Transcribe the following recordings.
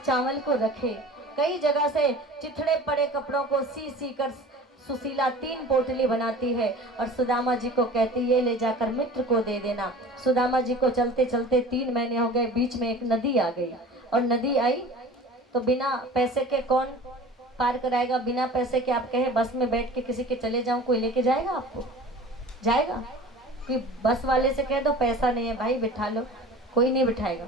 चावल को रखे, कई जगह से चिथड़े पड़े कपड़ों को सी सी कर सुशीला 3 पोटली बनाती है और सुदामा जी को कहती है ले जाकर मित्र को दे देना। सुदामा जी को चलते चलते 3 महीने हो गए, बीच में एक नदी आ गई और नदी आई तो बिना पैसे के कौन पार कराएगा? बिना पैसे के आप कहे बस में बैठ के किसी के चले जाऊं, कोई लेके जाएगा आपको? जाएगा? कि बस वाले से कह दो पैसा नहीं है भाई बिठा लो, कोई नहीं बिठाएगा।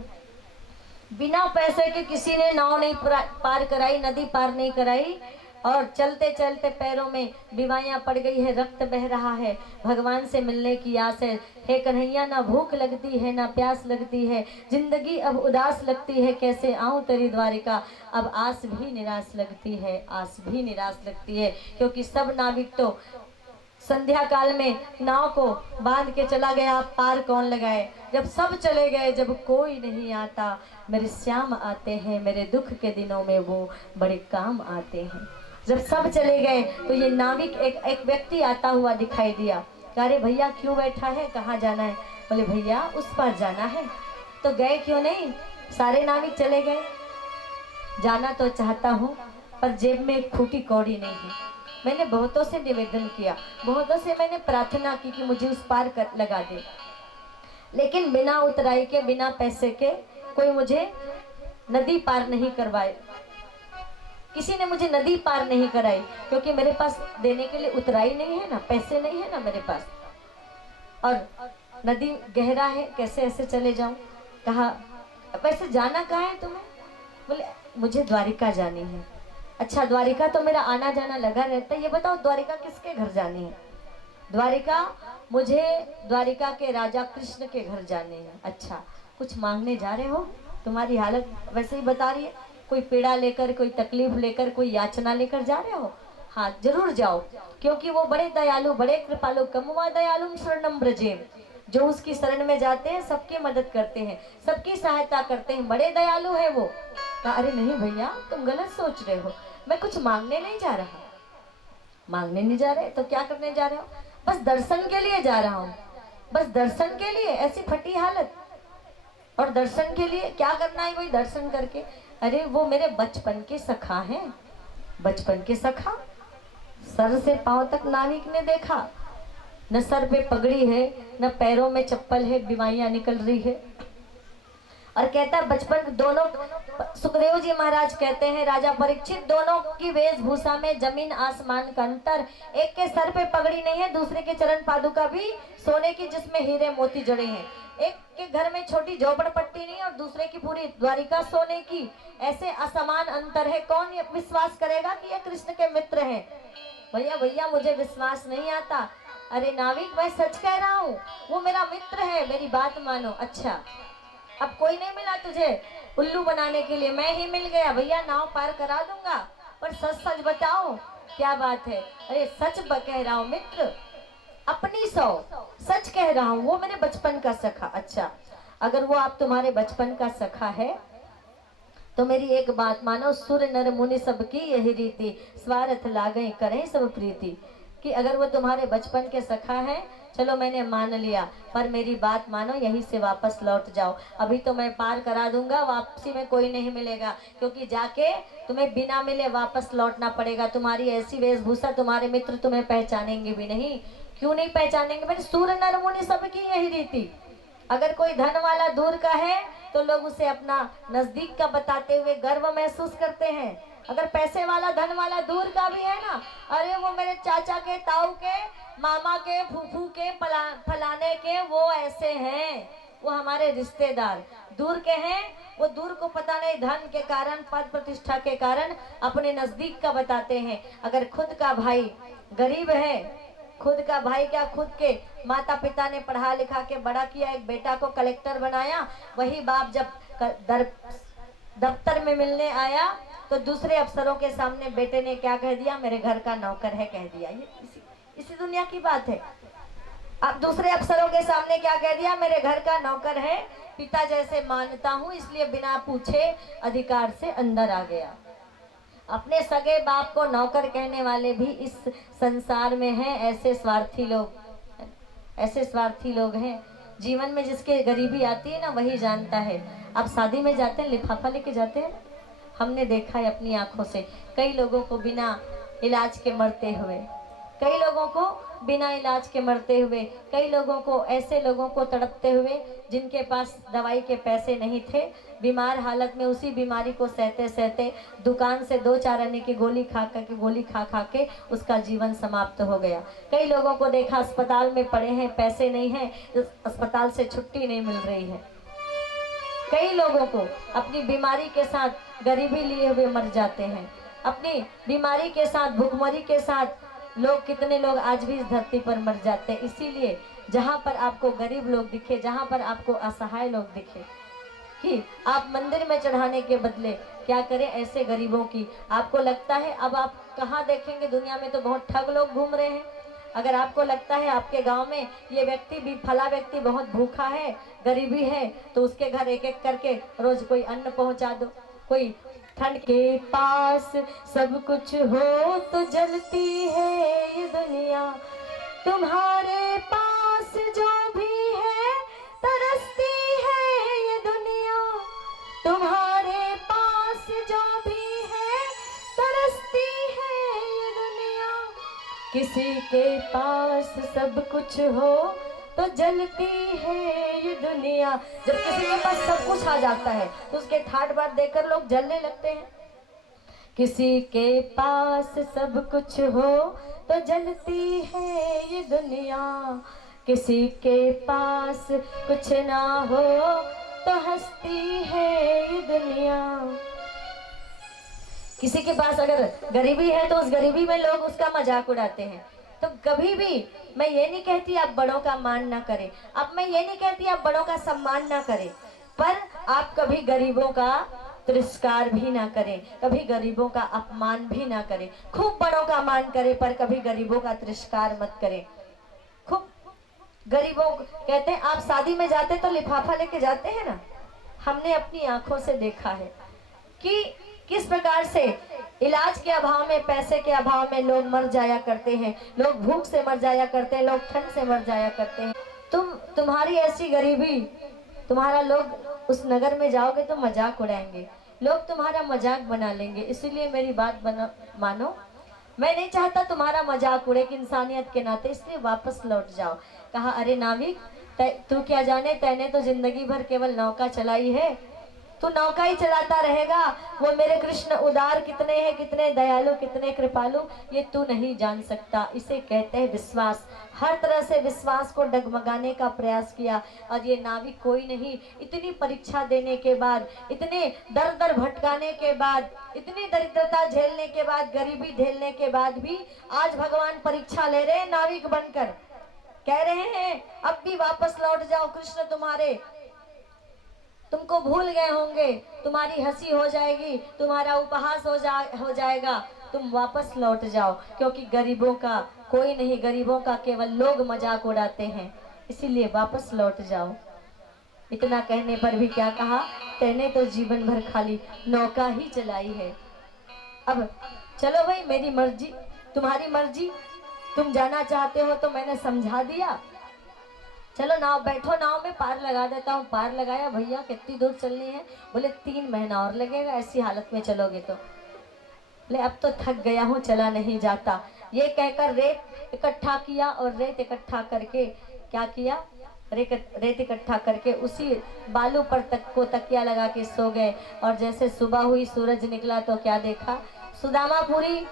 बिना पैसे के किसी ने नाव नहीं पार कराई, नदी पार नहीं कराई और चलते चलते पैरों में बीमारियां पड़ गई है, रक्त बह रहा है, भगवान से मिलने की आस है। हे कन्हैया ना भूख लगती है ना प्यास लगती है, जिंदगी अब उदास लगती है, कैसे आऊं तेरी द्वारिका। अब आस भी निराश लगती है, आस भी निराश लगती है, क्योंकि सब नाविक तो संध्या काल में नाव को बांध के चला गया, पार कौन लगाए। जब सब चले गए, जब कोई नहीं आता, मेरे श्याम आते हैं, मेरे दुख के दिनों में वो बड़े काम आते हैं। जब सब चले गए तो ये नाविक एक व्यक्ति आता हुआ दिखाई दिया। अरे भैया क्यों बैठा है, कहाँ जाना है? बोले भैया उस पार जाना है। तो गए क्यों नहीं? सारे नाविक चले गए। जाना तो चाहता हूँ पर जेब में एक फूटी कौड़ी नहीं है। मैंने बहुतों से निवेदन किया, बहुतों से मैंने प्रार्थना की कि मुझे उस पार कर लगा दे, लेकिन बिना उतराई के बिना पैसे के कोई मुझे नदी पार नहीं करवाए। किसी ने मुझे नदी पार नहीं कराई, क्योंकि मेरे पास देने के लिए उतराई नहीं है ना, पैसे नहीं है ना मेरे पास, और नदी गहरा है, कैसे ऐसे चले जाऊं। कहा वैसे जाना कहाँ है तुम्हें? बोले मुझे द्वारिका जानी है। अच्छा द्वारिका तो मेरा आना जाना लगा रहता है, ये बताओ द्वारिका किसके घर जानी है? द्वारिका मुझे द्वारिका के राजा कृष्ण के घर जाने हैं। अच्छा कुछ मांगने जा रहे हो? तुम्हारी हालत वैसे ही बता रही है, कोई पीड़ा लेकर, कोई तकलीफ लेकर, कोई याचना लेकर जा रहे हो? हाँ जरूर जाओ, क्योंकि वो बड़े दयालु, बड़े कृपालु, कमुआ दयालु शरणम ब्रजेम, जो उसकी शरण में जाते हैं सबकी मदद करते हैं, सबकी सहायता करते हैं, बड़े दयालु है वो। अरे नहीं भैया तुम गलत सोच रहे हो, मैं कुछ मांगने नहीं जा रहा। मांगने नहीं जा रहे तो क्या करने जा रहे हो? बस दर्शन के लिए जा रहा हूँ, बस दर्शन के लिए। ऐसी फटी हालत, और दर्शन के लिए क्या करना है? वही दर्शन करके। अरे वो मेरे बचपन के सखा हैं, बचपन के सखा। सर से पांव तक नाविक ने देखा, न सर पे पगड़ी है न पैरों में चप्पल है, बीमारियां निकल रही है। और कहता है बचपन दोनों, सुखदेव जी महाराज कहते हैं राजा परीक्षित, दोनों की वेशभूषा में जमीन आसमान का अंतर। एक के सर पे पगड़ी नहीं है, दूसरे के चरण पादुका भी सोने की जिसमें हीरे मोती जड़े हैं। एक के घर में छोटी झोपड़पट्टी नहीं और दूसरे की पूरी द्वारिका सोने की। ऐसे असमान अंतर है, कौन ये विश्वास करेगा कि ये कृष्ण के मित्र हैं? भैया भैया मुझे विश्वास नहीं आता। अरे नाविक मैं सच कह रहा हूँ, वो मेरा मित्र है, मेरी बात मानो। अच्छा अब कोई नहीं मिला तुझे उल्लू बनाने के लिए, मैं ही मिल गया। भैया नाव पार करा दूंगा, पर सच सच बताओ क्या बात है? अरे सच कह रहा हूँ मित्र, अपनी सच कह रहा हूँ, वो मेरे बचपन का सखा। अच्छा अगर वो आप तुम्हारे बचपन का सखा है तो मेरी एक बात मानो, सुर नर मुनि सबकी यही रीति, स्वार्थ लागई करें सब प्रीति। कि अगर वो तुम्हारे बचपन के सखा है, चलो मैंने मान लिया, पर मेरी बात मानो, यहीं से वापस लौट जाओ। अभी तो मैं पार करा दूंगा, वापसी में कोई नहीं मिलेगा, क्योंकि जाके तुम्हें बिना मिले वापस लौटना पड़ेगा। तुम्हारी ऐसी वेशभूषा तुम्हारे मित्र तुम्हें पहचानेंगे भी नहीं। क्यों नहीं पहचानेंगे? मैंने सूर नर मुनि सबकी यही रीति। अगर कोई धन वाला दूर का है तो लोग उसे अपना नजदीक का बताते हुए गर्व महसूस करते हैं। अगर पैसे वाला धन वाला दूर का भी है ना, अरे वो मेरे चाचा के, ताऊ के, मामा के, फूफू के, फलाने के, वो ऐसे हैं, वो हमारे रिश्तेदार दूर के हैं। वो दूर को पता नहीं धन के कारण, पद प्रतिष्ठा के कारण अपने नजदीक का बताते हैं। अगर खुद का भाई गरीब है, खुद का भाई क्या, खुद के माता पिता ने पढ़ा लिखा के बड़ा किया, एक बेटा को कलेक्टर बनाया, वही बाप जब दफ्तर में मिलने आया तो दूसरे अफसरों के सामने बेटे ने क्या कह दिया? मेरे घर का नौकर है कह दिया। ये इसी दुनिया की बात है। अब दूसरे अफसरों के सामने क्या कह दिया? मेरे घर का नौकर है, पिता जैसे मानता हूँ, इसलिए बिना पूछे अधिकार से अंदर आ गया। अपने सगे बाप को नौकर कहने वाले भी इस संसार में हैं। ऐसे स्वार्थी लोग, ऐसे स्वार्थी लोग हैं। जीवन में जिसके गरीबी आती है ना, वही जानता है। आप शादी में जाते हैं, लिफाफा लेके जाते हैं, हमने देखा है अपनी आंखों से कई लोगों को बिना इलाज के मरते हुए, कई लोगों को बिना इलाज के मरते हुए, कई लोगों को ऐसे लोगों को तड़पते हुए जिनके पास दवाई के पैसे नहीं थे, बीमार हालत में उसी बीमारी को सहते सहते दुकान से 2-4 आने की गोली खा खा के उसका जीवन समाप्त हो गया। कई लोगों को देखा अस्पताल में पड़े हैं, पैसे नहीं है, अस्पताल से छुट्टी नहीं मिल रही है। कई लोगों को अपनी बीमारी के साथ गरीबी लिए हुए मर जाते हैं, अपनी बीमारी के साथ भूखमरी के साथ लोग, कितने लोग आज भी इस धरती पर मर जाते हैं। इसीलिए जहाँ पर आपको गरीब लोग दिखे, जहाँ पर आपको असहाय लोग दिखे, कि आप मंदिर में चढ़ाने के बदले क्या करें ऐसे गरीबों की। आपको लगता है, अब आप कहाँ देखेंगे, दुनिया में तो बहुत ठग लोग घूम रहे हैं। अगर आपको लगता है आपके गांव में ये व्यक्ति भी, फला व्यक्ति बहुत भूखा है, गरीबी है, तो उसके घर एक एक करके रोज कोई अन्न पहुंचा दो। कोई ठंड के पास सब कुछ हो तो जलती है ये दुनिया, तुम्हारे पास जो भी है तरसती है ये दुनिया, तुम्हारे पास जो भी है तरसती है ये दुनिया। किसी के पास सब कुछ हो तो जलती है ये दुनिया। जब किसी के पास सब कुछ आ जाता है तो उसके ठाट बाट देखकर लोग जलने लगते हैं। किसी के पास सब कुछ हो तो जलती है ये दुनिया, किसी के पास कुछ ना हो तो हंसती है ये दुनिया। किसी के पास अगर गरीबी है तो उस गरीबी में लोग उसका मजाक उड़ाते हैं। तो कभी भी मैं ये नहीं कहती आप बड़ों का मान ना करें, अब मैं ये नहीं कहती आप बड़ों का सम्मान ना करें, पर आप कभी गरीबों का तिरस्कार भी ना करें, कभी गरीबों का अपमान भी ना करें। खूब बड़ों का मान करें पर कभी गरीबों का तिरस्कार मत करें। खूब गरीबों कहते हैं, आप शादी में जाते तो लिफाफा लेके जाते हैं ना, हमने अपनी आंखों से देखा है कि किस प्रकार से इलाज के अभाव में, पैसे के अभाव में लोग मर जाया करते हैं, लोग भूख से मर जाया करते हैं, लोग ठंड से मर जाया करते हैं। तुम्हारी ऐसी गरीबी, तुम्हारा लोग उस नगर में जाओगे तो मजाक उड़ाएंगे, लोग तुम्हारा मजाक बना लेंगे। इसीलिए मेरी बात मानो, मैं नहीं चाहता तुम्हारा मजाक उड़े कि इंसानियत के नाते, इसलिए वापस लौट जाओ। कहा, अरे नाविक, तू क्या जाने, तैने तो जिंदगी भर केवल नौका चलाई है, तू नौका ही चलाता रहेगा। वो मेरे कृष्ण उदार कितने हैं, कितने दयालु, कितने कृपालु, ये तू नहीं जान सकता। इसे कहते हैं विश्वास। हर तरह से विश्वास को डगमगाने का प्रयास किया और ये नाविक कोई नहीं, इतनी परीक्षा देने के बाद, इतने दर दर भटकाने के बाद, इतनी दरिद्रता झेलने के बाद, गरीबी झेलने के बाद भी आज भगवान परीक्षा ले रहे हैं नाविक बनकर। कह रहे हैं अब भी वापस लौट जाओ, कृष्ण तुम्हारे तुमको भूल गए होंगे, तुम्हारी हंसी हो जाएगी, तुम्हारा उपहास हो जाएगा, तुम वापस लौट जाओ, क्योंकि गरीबों का कोई नहीं, गरीबों का केवल लोग मजाक उड़ाते हैं, इसीलिए वापस लौट जाओ। इतना कहने पर भी क्या कहा, तैने तो जीवन भर खाली नौका ही चलाई है। अब चलो भाई, मेरी मर्जी, तुम्हारी मर्जी, तुम जाना चाहते हो तो मैंने समझा दिया, चलो नाव बैठो, नाव में पार लगा देता हूँ। पार लगाया, भैया कितनी दूर चलनी है, बोले 3 महीना और लगेगा, ऐसी हालत में चलोगे तो। बोले अब तो थक गया हूँ, चला नहीं जाता। ये कहकर रेत इकट्ठा किया और रेत इकट्ठा करके क्या किया, रेत इकट्ठा करके उसी बालू पर तकिया लगा के सो गए। और जैसे सुबह हुई, सूरज निकला तो क्या देखा, सुदामापुरी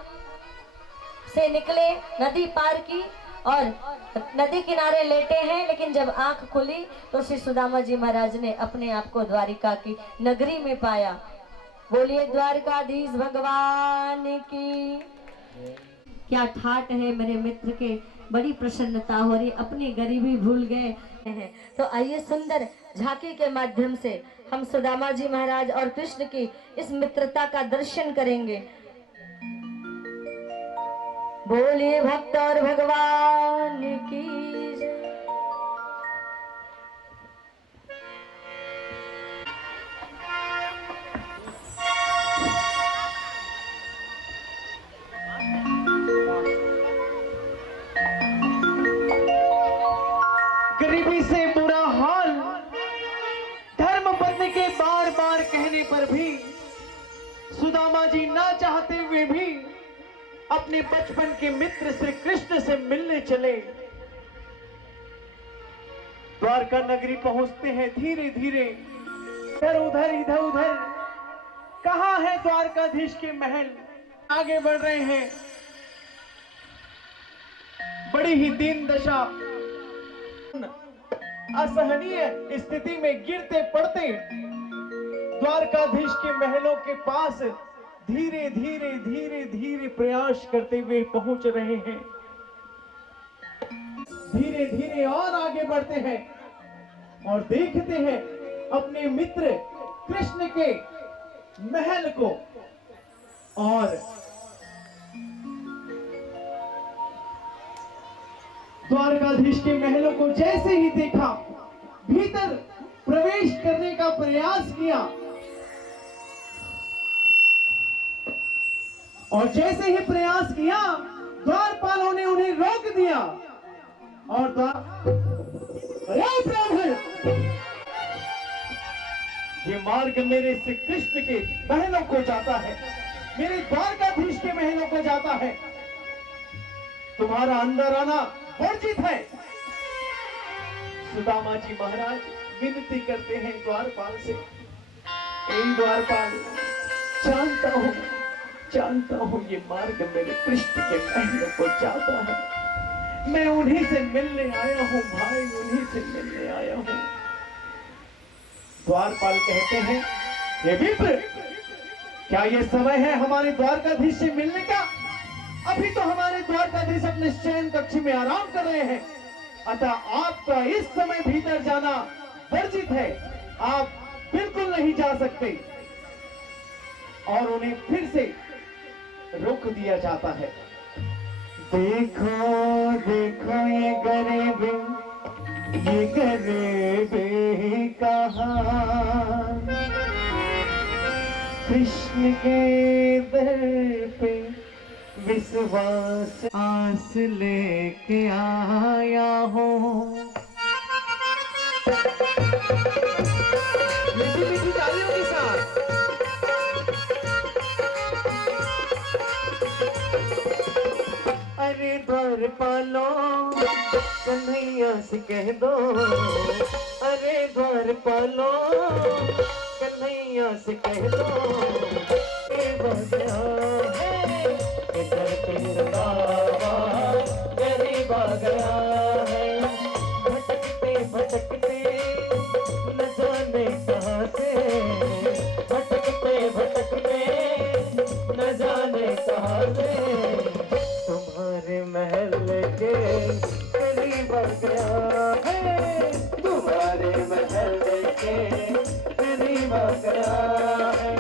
से निकले, नदी पार की और नदी किनारे लेटे हैं। लेकिन जब आंख खुली तो श्री सुदामा जी महाराज ने अपने आप को द्वारिका की नगरी में पाया। बोलिए द्वारकाधीश भगवान की। क्या ठाट है मेरे मित्र के, बड़ी प्रसन्नता हो रही, अपनी गरीबी भूल गए हैं। तो आइए सुंदर झांकी के माध्यम से हम सुदामा जी महाराज और कृष्ण की इस मित्रता का दर्शन करेंगे। बोलिए भक्त और भगवान की जय। गरीबी से बुरा हाल, धर्म पत्नी के बार बार कहने पर भी सुदामा जी ना चाहते हुए भी अपने बचपन के मित्र श्री कृष्ण से मिलने चले। द्वारका नगरी पहुंचते हैं धीरे धीरे। इधर उधर कहां है द्वारकाधीश के महल। आगे बढ़ रहे हैं। बड़ी ही दीन दशा, असहनीय स्थिति में गिरते पड़ते द्वारकाधीश के महलों के पास धीरे धीरे धीरे धीरे प्रयास करते हुए पहुंच रहे हैं। धीरे धीरे और आगे बढ़ते हैं और देखते हैं अपने मित्र कृष्ण के महल को। और द्वारकाधीश के महलों को जैसे ही देखा, भीतर प्रवेश करने का प्रयास किया और जैसे ही प्रयास किया द्वारपालों ने उन्हें रोक दिया। और ब्राह्मण, ये मार्ग मेरे श्री कृष्ण के महलों को जाता है, मेरे द्वारकाधीश के महलों को जाता है, तुम्हारा अंदर आना वर्जित है। सुदामा जी महाराज विनती करते हैं द्वारपाल से, द्वारपाल, जानता हूं ये मार्ग मेरे कृष्ण के महलों को जाता है। मैं उन्हीं से मिलने आया हूं भाई, उन्हीं से मिलने आया हूं। द्वारपाल कहते हैं, ये विप्र, क्या ये समय है हमारे द्वारकाधीश से मिलने का? अभी तो हमारे द्वारकाधीश अपने शयन कक्ष में आराम कर रहे हैं, अतः आपका इस समय भीतर जाना वर्जित है, आप बिल्कुल नहीं जा सकते। और उन्हें फिर से रोक दिया जाता है। देखो देखो ये गरीबी कहाँ, कृष्ण के दर पे विश्वास आस लेके आया हूँ। मीठी मीठी तालियों के साथ अरे द्वारपालो कन्हैया से कह दो, अरे द्वारपालो कन्हैया से कह दो, गरीब आ गया है, भटकते भटकते न जाने कहां से, भटकते भटकते न जाने कहां से, तुम्हारे महल के करीब आ गया है, तुम्हारे महल के करीब आ गया है।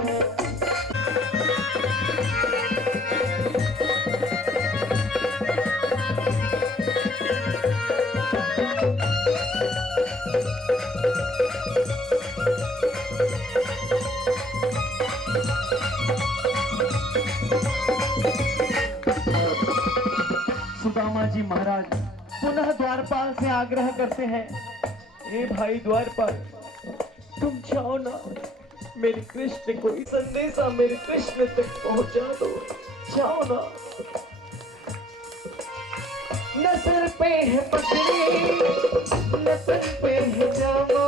सुदामा जी महाराज पुनः द्वारपाल से आग्रह करते हैं, ए भाई द्वारपाल, तुम जाओ ना, मेरे कृष्ण को संदेशा मेरे कृष्ण तक पहुंचा दो, जाओ ना। न सर पे है पगड़ी, न सर पे है जामा,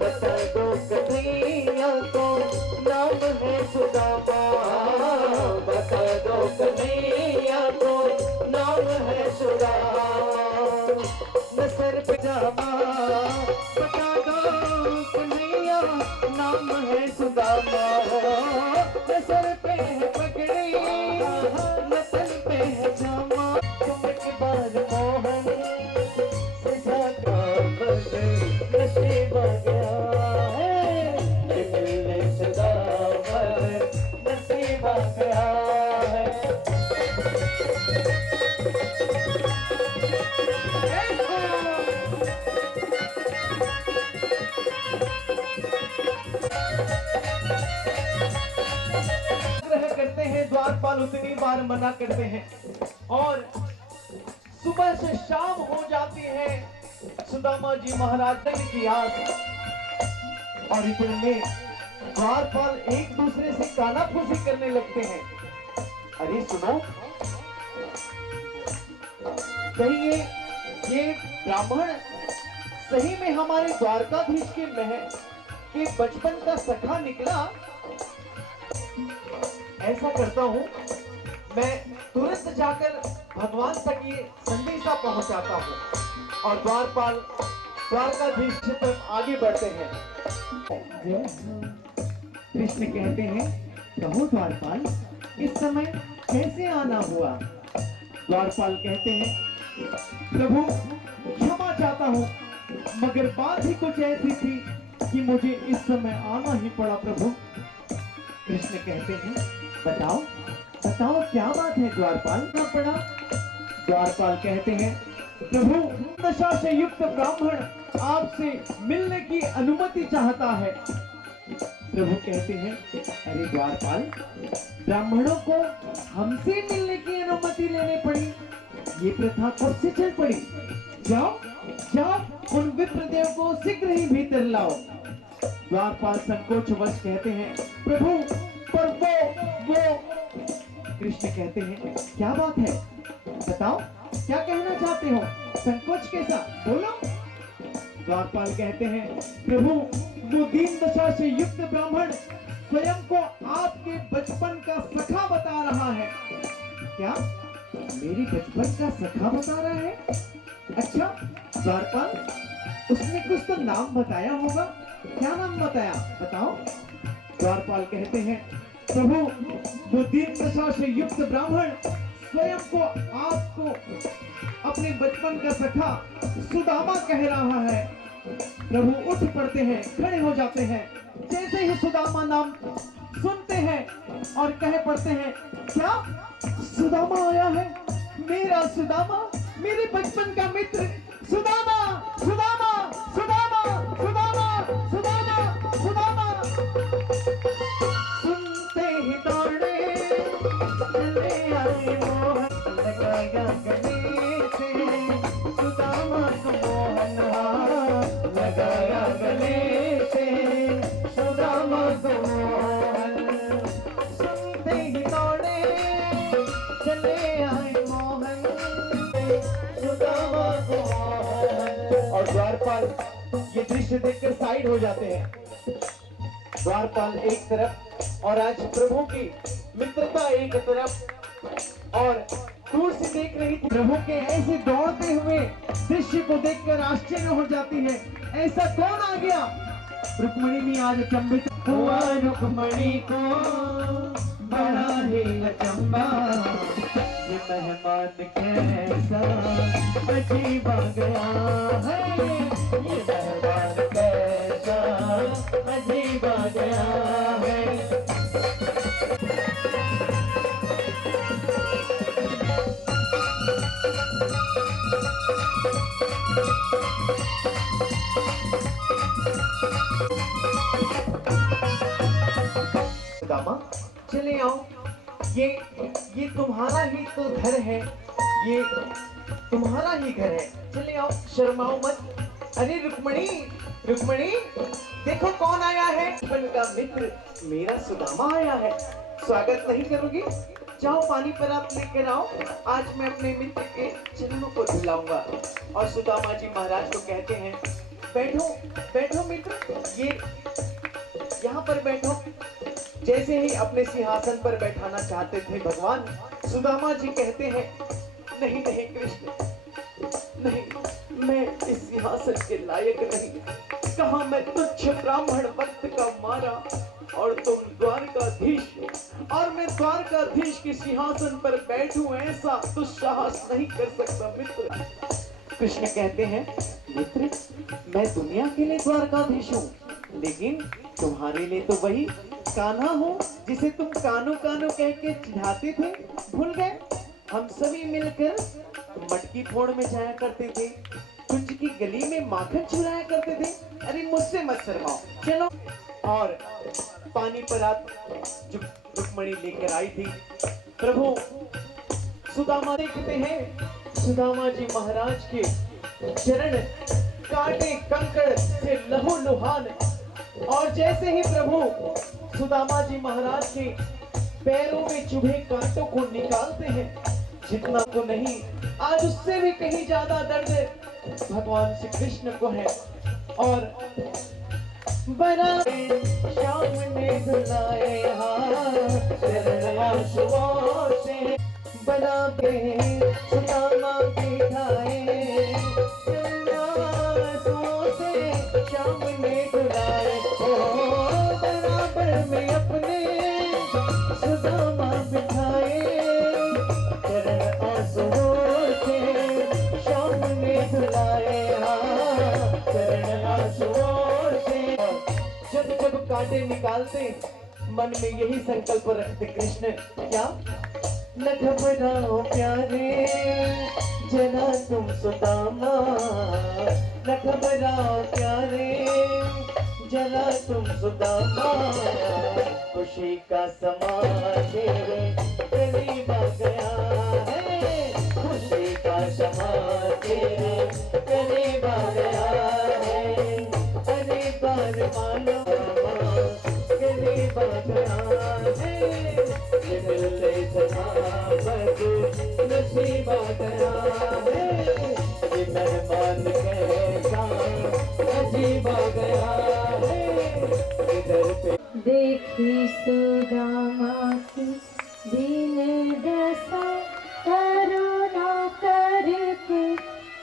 बता दो कन्हैया को नाम है सुदामा, बता दो कन्हैया को नाम है सुदामा। न सर पे जामा, बता दो कन्हैया नाम है सुदामा, न सर पे है पगड़ी, न सर पे है जामा, बार मोहन सजा का नसीब आ गया है, मिलने सदा नसीब आ गया है। आग्रह करते हैं, द्वारपाल उतनी बार मना करते हैं और सुबह से शाम हो जाती है। सुदामा जी महाराज की आस और इतने द्वारपाल एक दूसरे से कानाफूसी करने लगते हैं। अरे सुनो, कहीं ये ब्राह्मण सही में हमारे द्वारकाधीश के महल के बचपन का सखा निकला? ऐसा करता हूँ, मैं तुरंत जाकर भगवान तक ये संदेशा पहुंचाता हूँ और द्वारकाधीश की तरफ आगे बढ़ते हैं। कृष्ण कहते हैं, कहो द्वारपाल, इस समय कैसे आना हुआ? द्वारपाल कहते हैं, प्रभु क्षमा चाहता हूँ, मगर बात ही कुछ ऐसी थी कि मुझे इस समय आना ही पड़ा प्रभु। कृष्ण कहते हैं, बताओ बताओ क्या बात है द्वारपाल, ना पड़ा? द्वारपाल कहते हैं, प्रभु नशा से युक्त ब्राह्मण आपसे मिलने की अनुमति चाहता है। प्रभु कहते हैं, अरे द्वारपाल, ब्राह्मणों को हमसे मिलने की अनुमति लेने पड़ी? ये प्रथा कब से चल पड़ी? जाओ जाओ, उन विप्रदेव को शीघ्र ही भीतर लाओ। द्वारपाल संकोचवश कहते हैं, प्रभु पर वो कृष्ण कहते हैं, क्या बात है, बताओ क्या कहना चाहते हो? संकोच कैसा, बोलो। द्वारपाल कहते हैं, प्रभु वो दीन दशा से युक्त ब्राह्मण स्वयं को आपके बचपन का सखा बता रहा है। क्या मेरी बचपन का सखा बता रहा है? अच्छा द्वारपाल, उसने कुछ तो नाम बताया होगा, क्या नाम बताया, बताओ। द्वारपाल कहते हैं, प्रभु वो दीन दशा से युक्त ब्राह्मण स्वयं को आपको अपने बचपन का सखा सुदामा कह रहा है। प्रभु उठ पड़ते हैं, खड़े हो जाते हैं, जैसे ही सुदामा नाम सुनते हैं और कह पड़ते हैं, क्या सुदामा आया है? मेरा सुदामा, मेरे बचपन का मित्र सुदामा, सुदामा, सुदामा, सुदामा, सुदामा, सुदामा। सुनते ही दौड़े चले आए मोहन, लगाया गले से सुदामा को मोहन, लगाया गले से सुदामा को मोहन। सुनते ही दौड़े चले आए मोहन, सुदामा को मोहन। और द्वारपाल ये दृश्य देखकर साइड हो जाते हैं। द्वारपाल एक तरफ और आज प्रभु की मित्रता एक तरफ और दूर से देख रही थी। प्रभु के ऐसे दौड़ते हुए दृश्य को देखकर आश्चर्य हो जाती है, ऐसा कौन आ गया? रुक्मणी भी आज अचंभित हुआ, रुक्मणी को बड़ा ही अचंबा, ये मेहमान कैसा अजीब आ गया है, ये मेहमान कैसा अजीब आ गया है। दामा चले आओ, ये तुम्हारा ही तो घर है, ये तुम्हारा ही घर है, चले आओ, शर्माओ मत। अरे रुक्मणी, रुक्मणी देखो कौन आया है, बचपन का मित्र मेरा सुदामा आया है, स्वागत नहीं करोगी? जाओ पानी पर आप लेकर आओ, आज मैं अपने मित्र के चरणों को धुलाऊंगा। और सुदामा जी महाराज को कहते हैं, बैठो बैठो मित्र, ये यहाँ पर बैठो। जैसे ही अपने सिंहासन पर बैठाना चाहते थे भगवान, सुदामा जी कहते हैं, नहीं नहीं कृष्ण, नहीं, मैं इस सिंहासन के लायक नहीं। कहा मैं तुच्छ ब्राह्मण वक्त का मारा और तुम द्वारकाधीश, और मैं द्वारकाधीश के सिंहासन पर बैठूं, ऐसा दुस्साहस नहीं कर सकता मित्र। कृष्ण कहते हैं, मित्र मैं दुनिया के लिए द्वारकाधीश हूँ, लेकिन तुम्हारे लिए तो वही कान्हा हूँ जिसे तुम कानो कानो कह के चिढ़ाते थे, भूल गए? हम सभी मिलकर मटकी फोड़ में जाया करते थे, कुंज की गली में माखन चुराया करते थे। अरे मुझसे मत शर्माओ, चलो। और पानी परात जो रुक्मणी लेकर आई थी, प्रभु सुदामा देखते हैं, सुदामा जी महाराज के चरण काटे कंकड़ से लहू लुहान, और जैसे ही प्रभु सुदामा जी महाराज के पैरों में चुभे कांटों को निकालते हैं। जितना को नहीं, आज उससे भी कहीं ज्यादा दर्द भगवान श्री कृष्ण को है। और बना शाम ने धुलाए चरण आंसुओं से, बना के सुदामा बिठाए चरण आंसुओं से, शाम ने धुलाए बराबर में अपने सुदामा बिठाए चरण आंसुओं से, शाम ने धुलाए चरण आंसुओं से। जब जब कांटे निकालते मन में यही संकल्प रखते कृष्ण, क्या? न घबराओ प्यारे जरा तुम सुदामा, न घबराओ प्यारे जरा तुम सुदामा, खुशी का समा तेरे करीब आ गया है, खुशी का समा तेरे करीब आ गया है, अरे बार मानो करीब आ गया है, मिलते समापत नसीब आ गया है, मेहमान कैसा अजीब आ गया है, इधर पे देखी सुदामा की दीन दशा, करुणा करके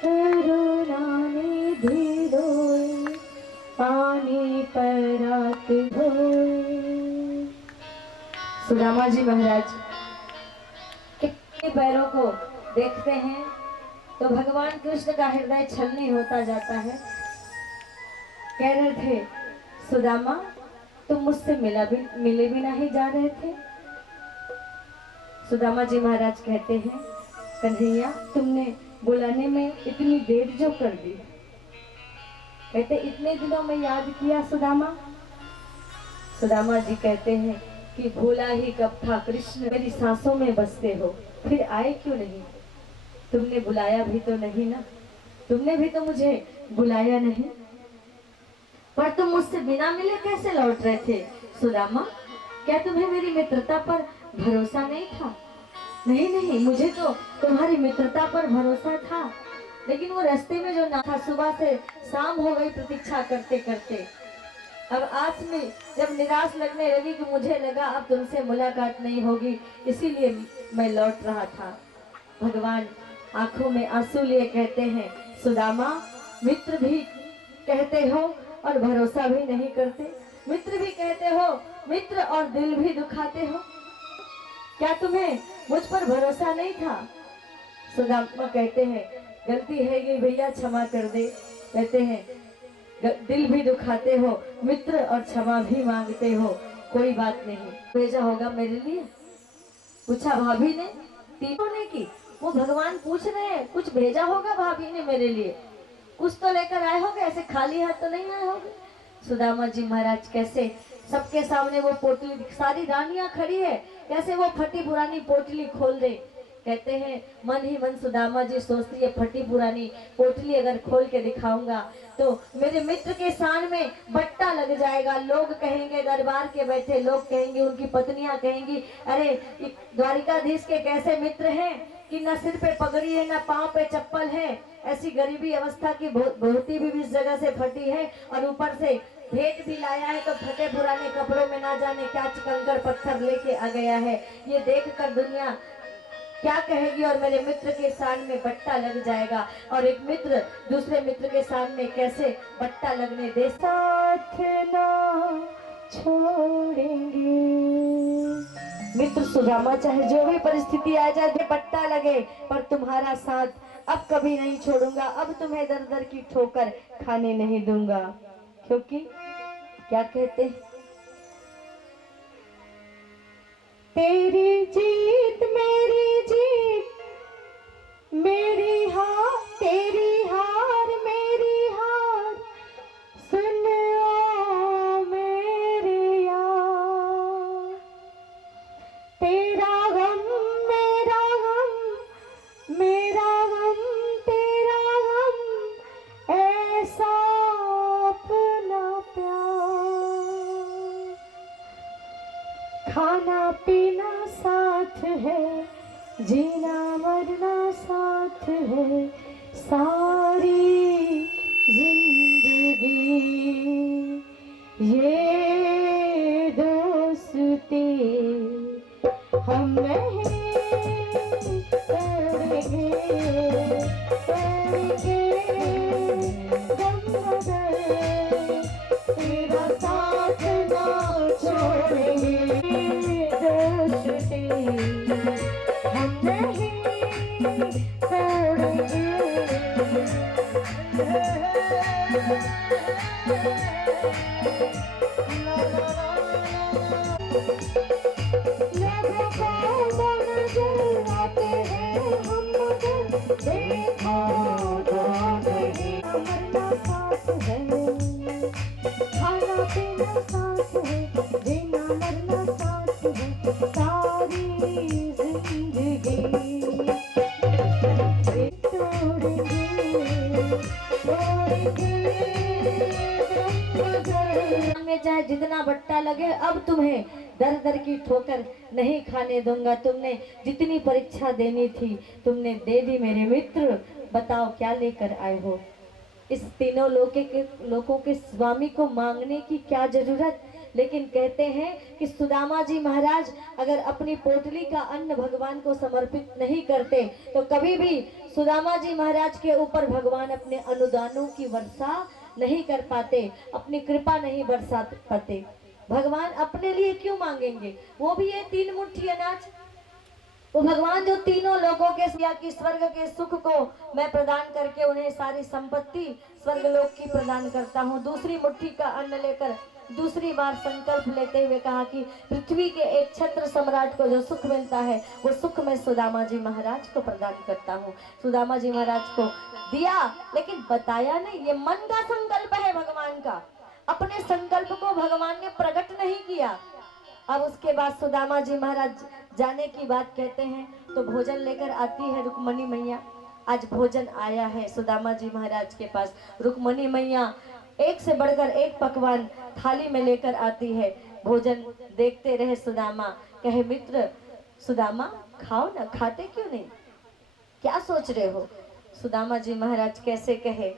करुणा निधि रोए, पानी पर रात धोए। सुदामा जी महाराज के पैरों को देखते हैं तो भगवान कृष्ण का हृदय छलनी होता जाता है। कह रहे थे, सुदामा तुम मुझसे मिले भी नहीं जा रहे थे। सुदामा जी महाराज कहते हैं, कन्हैया तुमने बुलाने में इतनी देर जो कर दी। कहते इतने दिनों में याद किया सुदामा। सुदामा जी कहते हैं कि भूला ही कब था कृष्ण, मेरी सांसों में बसते हो, फिर आए क्यों नहीं? तुमने बुलाया भी तो नहीं ना, तुमने भी तो मुझे बुलाया नहीं, पर तुम मुझसे बिना मिले कैसे लौट रहे थे? सुदामा क्या तुम्हें मेरी मित्रता पर भरोसा नहीं था? नहीं नहीं, मुझे तो तुम्हारी मित्रता पर भरोसा था, लेकिन वो रास्ते में जो ना था, सुबह से शाम हो गई प्रतीक्षा करते करते। अब आज में जब निराश लगने लगी कि मुझे लगा अब तुमसे मुलाकात नहीं होगी, इसीलिए मैं लौट रहा था। भगवान आंखों में आंसू लिए कहते हैं, सुदामा मित्र भी कहते हो और भरोसा भी नहीं करते, मित्र भी कहते हो, मित्र और दिल भी दुखाते हो, क्या तुम्हें मुझ पर भरोसा नहीं था? सुदामा कहते हैं, गलती है ये भैया क्षमा कर दे। कहते हैं, दिल भी दुखाते हो, मित्र और क्षमा भी मांगते हो, कोई बात नहीं, भेजा होगा मेरे लिए? पूछा भाभी ने, तीनों ने की। वो भगवान पूछ रहे हैं, कुछ भेजा होगा भाभी ने मेरे लिए, कुछ तो लेकर आए होगे, ऐसे खाली हाथ तो नहीं आए होगे। सुदामा जी महाराज कैसे सबके सामने वो पोटली, सारी रानियां खड़ी है, कैसे वो फटी पुरानी पोटली खोल दे। कहते हैं मन ही मन सुदामा जी सोचती है, फटी पुरानी पोटली अगर खोल के दिखाऊंगा तो मेरे मित्र के शान में बट्टा लग जाएगा। लोग कहेंगे, दरबार के बैठे लोग कहेंगे, उनकी पत्नियां कहेंगी, अरे द्वारिकाधीश के कैसे मित्र हैं कि न सिर पे पगड़ी है, न पांव पे चप्पल है, ऐसी गरीबी अवस्था की धोती भी इस जगह से फटी है, और ऊपर से भेंट भी लाया है तो फटे पुराने कपड़ों में ना जाने क्या कंकड़ पत्थर लेके आ गया है। ये देखकर दुनिया क्या कहेगी, और मेरे मित्र के शान में बट्टा लग जाएगा, और एक मित्र दूसरे मित्र के शान में कैसे बट्टा लगने दे। साथ ना छोड़ेंगे मित्र सुदामा, चाहे जो भी परिस्थिति आ जाए, बट्टा लगे, पर तुम्हारा साथ अब कभी नहीं छोड़ूंगा, अब तुम्हें दर दर की ठोकर खाने नहीं दूंगा। क्योंकि क्या कहते हैं, तेरी जीत मेरी जीत, मेरी हार तेरी हार मेरी हार, सुन ओ मेरे यार, तेरा गम मेरा गम, मेरा गम तेरा गम, ऐसा अपना प्यार। खाना पीना साथ है, जीना मरना साथ है, सारी जिंदगी ये दोस्ती हम नहीं तोड़ेंगे, तोड़ेंगे गम मगर तेरा साथ ना छोड़ेंगे, दोस्ती हम नहीं तोड़ेंगे। लोगों को नजर आते हैं हम मगर देखो तो नहीं, मरना साथ है, खाना पीना साथ है, जीना मरना साथ है, सारी जिंदगी तोड़ेंगे, तोड़ेंगे में चाहे जितना बट्टा लगे, अब तुम्हें दर दर की ठोकर नहीं खाने दूंगा। तुमने जितनी परीक्षा देनी थी तुमने दे दी मेरे मित्र। बताओ क्या लेकर आए हो? इस तीनों लोगों के स्वामी को मांगने की क्या जरूरत? लेकिन कहते हैं कि सुदामा जी महाराज अगर अपनी पोटली का अन्न भगवान को समर्पित नहीं करते तो कभी भी सुदामा जी महाराज के ऊपर भगवान अपने अनुदानों की वर्षा नहीं कर पाते, अपनी कृपा नहीं बरसा पाते। भगवान अपने लिए क्यों मांगेंगे? वो भी ये 3 मुट्ठी अनाज। वो भगवान जो तीनों लोगों के या कि स्वर्ग के सुख को मैं प्रदान करके उन्हें सारी संपत्ति स्वर्गलोक की प्रदान करता हूँ। दूसरी मुट्ठी का अन्न लेकर दूसरी बार संकल्प लेते हुए कहा कि पृथ्वी के एक छत्र सम्राट को जो सुख मिलता है वो सुख मैं सुदामा जी महाराज को प्रदान करता हूँ। सुदामा जी महाराज को दिया लेकिन बताया नहीं, ये मन का संकल्प है भगवान का। अपने संकल्प को भगवान ने प्रकट नहीं किया। अब उसके बाद सुदामा जी महाराज जाने की बात कहते हैं तो भोजन लेकर आती है रुक्मणी मैया। आज भोजन आया है सुदामा जी महाराज के पास। रुक्मणी मैया एक से बढ़कर एक पकवान थाली में लेकर आती है। भोजन देखते रहे सुदामा। कहे मित्र सुदामा खाओ ना, खाते क्यों नहीं, क्या सोच रहे हो? सुदामा जी महाराज कैसे कहे,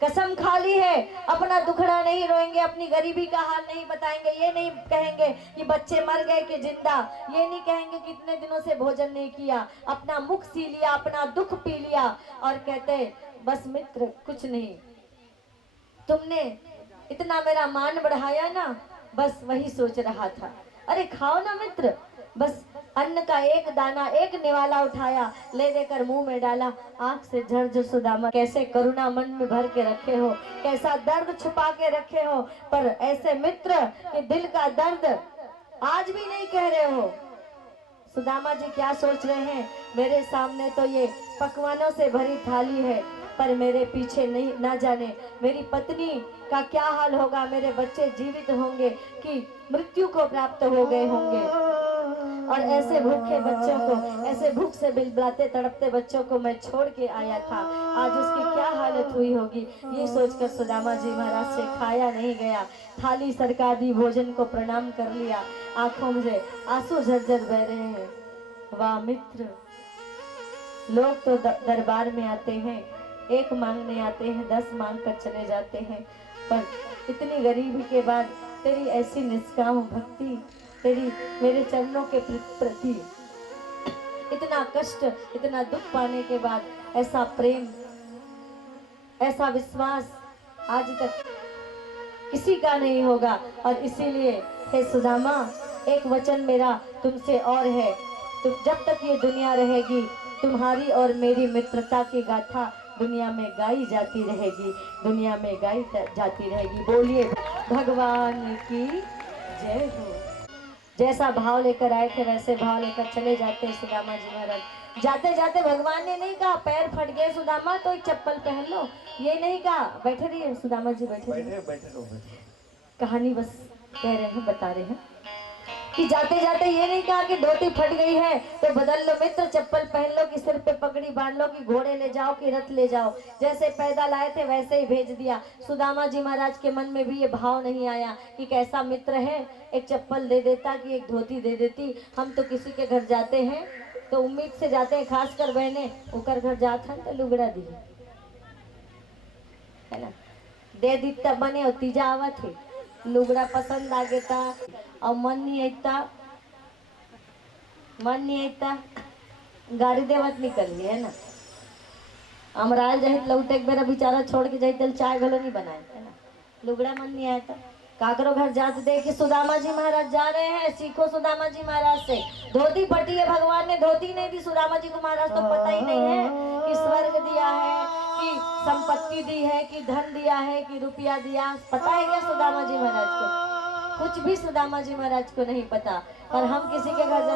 कसम खा ली है अपना दुखड़ा नहीं रोएंगे, अपनी गरीबी का हाल नहीं बताएंगे, ये नहीं कहेंगे कि बच्चे मर गए कि जिंदा, ये नहीं कहेंगे कितने दिनों से भोजन नहीं किया, अपना मुख सी लिया, अपना दुख पी लिया और कहते बस मित्र कुछ नहीं, तुमने इतना मेरा मान बढ़ाया ना, बस वही सोच रहा था। अरे खाओ ना मित्र। बस अन्न का एक दाना, एक निवाला उठाया, ले देकर मुंह में डाला। आंख से झरझर सुदामा कैसे करुणा मन में भर के रखे हो, कैसा दर्द छुपा के रखे हो, पर ऐसे मित्र कि दिल का दर्द आज भी नहीं कह रहे हो। सुदामा जी क्या सोच रहे हैं, मेरे सामने तो ये पकवानों से भरी थाली है, पर मेरे पीछे नहीं ना जाने मेरी पत्नी का क्या हाल होगा, मेरे बच्चे जीवित होंगे कि मृत्यु को प्राप्त हो गए होंगे। और ऐसे भूखे बच्चों को, ऐसे भूख से बिलबिलाते तड़पते बच्चों को मैं छोड़ के आया था, आज उसकी क्या हालत हुई होगी। ये सोचकर सुदामा जी महाराज से खाया नहीं गया। थाली सरका दी, भोजन को प्रणाम कर लिया, आंखों में आंसू झरझर बह रहे हैं। वाह मित्र, लोग तो दरबार में आते हैं, एक मांगने आते हैं, 10 मांग कर चले जाते हैं, पर इतनी गरीबी के बाद तेरी ऐसी निष्काम भक्ति, तेरी मेरे चरणों के प्रति इतना कष्ट, इतना दुख पाने के बाद ऐसा प्रेम, ऐसा विश्वास आज तक किसी का नहीं होगा। और इसीलिए हे सुदामा, एक वचन मेरा तुमसे और है, तुम जब तक ये दुनिया रहेगी तुम्हारी और मेरी मित्रता की गाथा दुनिया में गाई जाती रहेगी, दुनिया में गाई जाती रहेगी। बोलिए भगवान की जय हो। जैसा भाव लेकर आए थे वैसे भाव लेकर चले जाते हैं सुदामा जी महाराज। जाते जाते भगवान ने नहीं कहा पैर फट गए सुदामा तो एक चप्पल पहन लो, ये नहीं कहा। बैठे रहिए सुदामा जी, बैठे रहिए। बैठे रहो। कहानी बस कह रहे हैं, बता रहे हैं कि जाते जाते ये नहीं कहा कि धोती फट गई है तो बदल लो मित्र, चप्पल पहन लो, कि सिर पे पगड़ी बांध लो, कि घोड़े ले जाओ, कि रथ ले जाओ। जैसे पैदा लाए थे वैसे ही भेज दिया। सुदामा जी महाराज के मन में भी ये भाव नहीं आया कि कैसा मित्र है, एक चप्पल दे देता कि एक धोती दे देती। हम तो किसी के घर जाते हैं तो उम्मीद से जाते हैं, खासकर बहने ओकर घर जात हन तो लुगड़ा दी है ना, दे दी तब बने और तीजा आवत है, लुगड़ा पसंद आ गया और मन नहीं आता गाड़ी देवत निकली है ना। अमराल जहित लौटे एक बेरा बेचारा छोड़ के जाई तल चाय भलो नहीं बनाए है ना, लुगड़ा मन नहीं आता। काकरो घर जाते देख कि सुदामा जी महाराज जा रहे हैं, सीखो सुदामा जी महाराज से। धोती फटी है, भगवान ने धोती नहीं दी सुदामा जी को, महाराज तो पता ही नहीं है कि स्वर्ग दिया है, कि संपत्ति दी है, कि धन दिया है, कि रुपया दिया, पता है क्या सुदामा जी महाराज को? कुछ भी सुदामा जी महाराज को नहीं पता। पर हम किसी के घर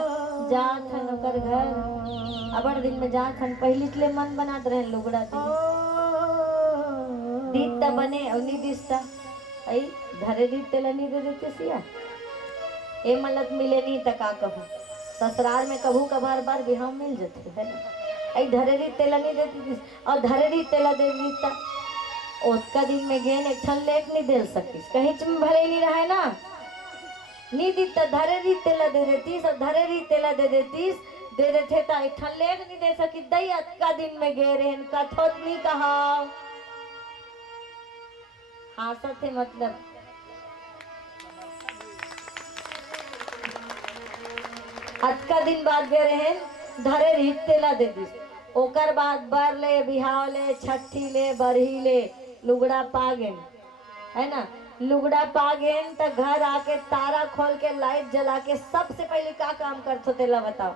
जात हन ओकर घर अबर दिन में जात हन, पहली ले मन बनाते रहे लुगड़ा दीता बने और नहीं दिसता आई धरे दी तेला नहीं दे देते सिया ए मलक मिले नहीं तका कहूँ ससुराल में कभू कभार बार बिहाव मिल जाते है ना। आई धरे दी तेला नहीं देती और धरे दी तेला दे देता ओतका दिन में गेन एक ठन लेट नहीं दे सकती, कहीं में भले नहीं रहा है ना, नहीं दीता धरे दी तेला दे देती सब धरे दी तेला दे देती दे देते ता एक ठन लेट नहीं दे सकी दई अतका दिन में गे रहे कथोत नहीं कहा हासत है मतलब अतका दिन बाद गे रहे धरे रीत तेला दे दी ओकर बाद बर ले बिहाव ले छठी ले बरही ले लुगड़ा पागेन है ना, लुगड़ा पागेन तो घर आके तारा खोल के लाइट जला के सबसे पहले क्या काम करते तेला बताओ।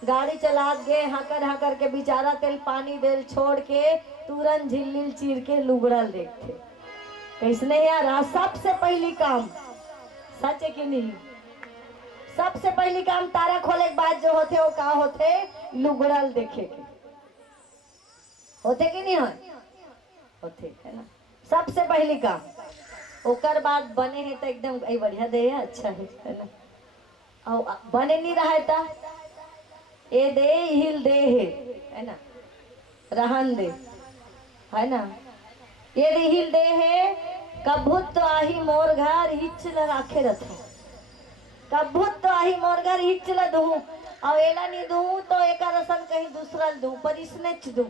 गाड़ी चला गए हकर के बेचारा तेल पानी देल छोड़ के तुरंत झिल्लिल चीर के लुगड़ा देखते कैसने यार सबसे पहली काम सच है कि नहीं, सबसे पहली काम तारा खोले के बाद जो होते वो का होते लुगड़ल देखे के होते कि नहीं होते है ना, सबसे पहली काम। ओकर बाद बने है तो एकदम बढ़िया दे है अच्छा है ना, और बने नहीं रहा था ए दे हिल दे है ना, रहन दे है ना, ये दे हिल दे है कभुत तो आही मोर घर हिचल राखे रथे, कभुत तो आही मोर घर हिचल दू और एला नहीं दू तो एक रसन कहीं दूसरा दू पर इसने दू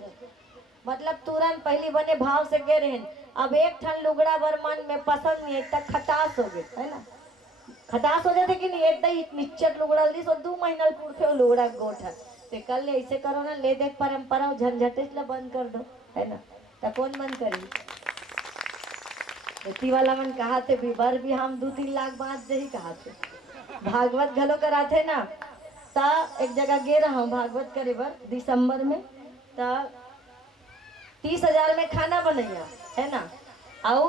मतलब तुरंत पहली बने भाव से गे रहे। अब एक ठन लुगड़ा बर मन में पसंद नहीं तक खटास हो गए है ना, खटास हो जाते कि नहीं एक निश्चित लुगड़ा ली सो 2 महीना पूछे लुगड़ा गोठा ते कल ऐसे करो ना ले देख परंपरा झंझटे बंद कर दो है ना, तो कौन बंद करी खेती वाला मन कहा थे बर भी हम 2-3 लाख बाद जही कहा थे भागवत घलो कराते ना ता एक जगह गे रहा हूँ भागवत करे बर दिसंबर में ता 30,000 में खाना बनैया है ना, आओ